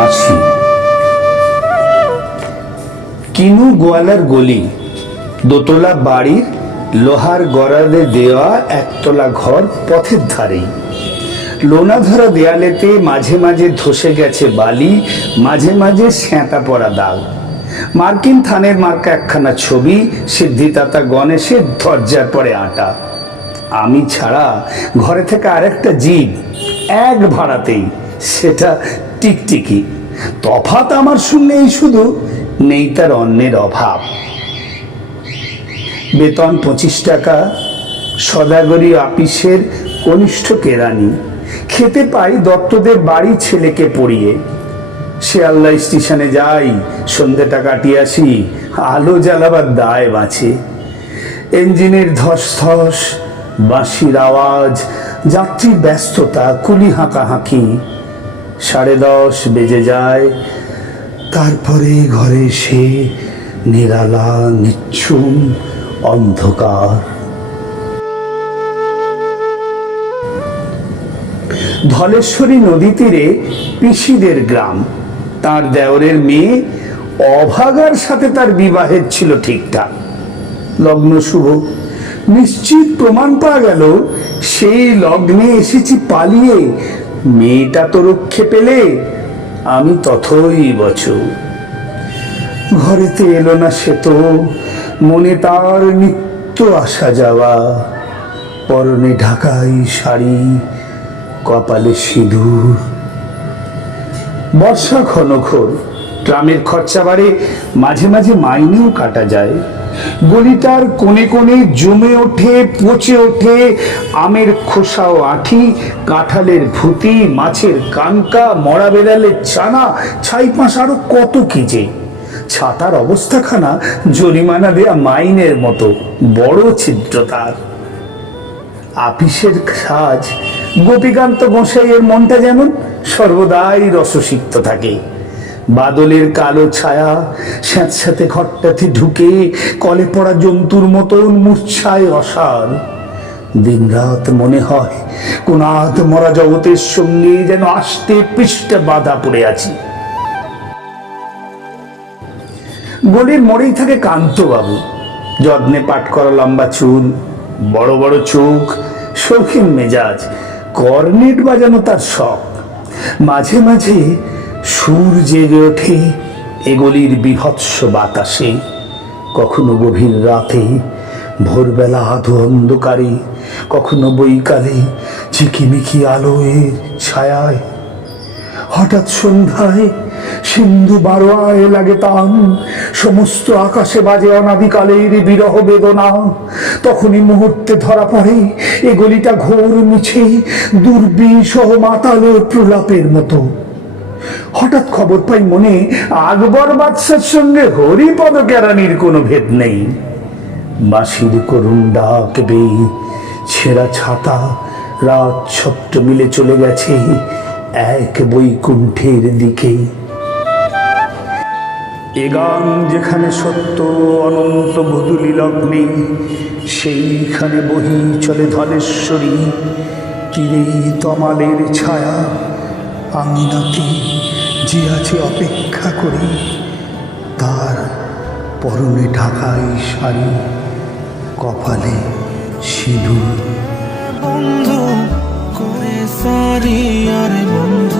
মাছি কিনু গোয়ালার গলি, দোতলা বাড়ির লোহার গড়াদে দেওয়া একতলা ঘর পথের ধারেই। লোনা ধরা দেয়ালেতে মাঝে মাঝে ধসে গেছে বালি, মাঝে মাঝে স্যাঁতা পড়া দাগ। মার্কিন থানের মার্কা একখানা ছবি, সিদ্ধিদাতা গণেশের দরজার পরে আটা। আমি ছাড়া ঘরে থেকে আরেকটা জীব এক ভাড়াতেই সেটা টিকটিকি। তফাৎ আমার শুনলে এই শুধু, নেই তার অন্যের অভাব। বেতন পঁচিশ টাকা, সদাগরি আপিসের কনিষ্ঠ কেরানি খেতে পাই দত্তদের বাড়ি ছেলেকে পড়িয়ে। শিয়ালদা স্টেশনে যাই সন্ধ্যেটা কাটিয়ে আসি আলো জ্বালাবার দায় বাঁচে ইঞ্জিনের ধস ধস, বাঁশির আওয়াজ, যাত্রীর ব্যস্ততা, কুলি হাঁকাহাঁকি। সাড়ে দশ বেজে যায়। তারপরে ঘরে সে নিরালা, নিচ্ছুম, অন্ধকার। ধলেশ্বরী নদী তীরে পিসিদের গ্রাম। তার দেওরের মেয়ে অভাগার সাথে তার বিবাহের ছিল ঠিকঠাক। লগ্ন শুভ। নিশ্চিত প্রমাণ পাওয়া গেল, সেই লগ্নে এসেছি পালিয়ে মেয়েটা তো রক্ষে পেলে, আমি তথই বছর ঘরেতে এলো না সে তো, মনে তার নিত্য আসা যাওয়া। পরনে ঢাকাই শাড়ি, কপালে সিঁদুর। বর্ষা ঘনঘোর ট্রামের খরচা বাড়ে, মাঝে মাঝে মাইনেও কাটা যায়। গলিটার কোণে কোণে জমে ওঠে, পচে ওঠে আমের খোসা ও আঠি, কাঁঠালের ভুতি, মাছের কানকা, মরা বেড়ালের চানা ছাই পাঁশ আরও কত কি যে। ছাতার অবস্থাখানা জরিমানা দেয়া মাইনের মতো, বড় ছিদ্র তার। আপিসের সাজ, গোপীকান্ত গোসাইয়ের মনটা যেমন সর্বদাই রসসিক্ত থাকে। বাদলের কালো ছায়া স্যাঁতস্যাঁতে ঘরটাতে ঢুকে কলে পড়া জন্তুর মতন মূর্ছায় অসার। দিনরাত মনে হয় কোন মরা জগতের সঙ্গে যেন আস্তে পৃষ্ঠে বাধা পড়ে আছি। গলির মোড়েই থাকে কান্তবাবু। যত্নে পাট করা লম্বা চুল, বড় বড় চোখ, শৌখিন মেজাজ, কর্নেট বাজানো তার শখ। মাঝে মাঝে সুর জেগে ওঠে এগলির বিভৎস বাতাসে। কখনো গভীর রাতে, ভোরবেলা আধো অন্ধকারে, কখনো বৈকালে ঝিকিমিকি আলোয় ছায়ায়। হঠাৎ সন্ধ্যায় সিন্ধু বারোয়ায় লাগে তান, সমস্ত আকাশে বাজে অনাদিকালের বিরহ বেদনা। তখনই মুহূর্তে ধরা পড়ে এ গলিটা ঘোর মিছে, দুর্বিষহ মাতালো প্রলাপের মতো। হঠাৎ খবর পাই মনে আকবর বাদশার সঙ্গে হরিপদ কেরানির কোনো ভেদ নেই। বাঁশির করুণ ডাক ছেঁড়া ছাতা রাত ছত্র মিলে চলে গেছে এক বৈকুণ্ঠের দিকে। এ গান যেখানে সত্য, অনন্ত বধুলি লগ্নে, সেইখানে বহি চলে ধলেশ্বরী তীরে তমালের ছায়া। আমিনাতে যে আছে অপেক্ষা করি, তার পরনে ঢাকাই শাড়ি, কপালে সিঁদুর। বন্ধু করে সারি আর বল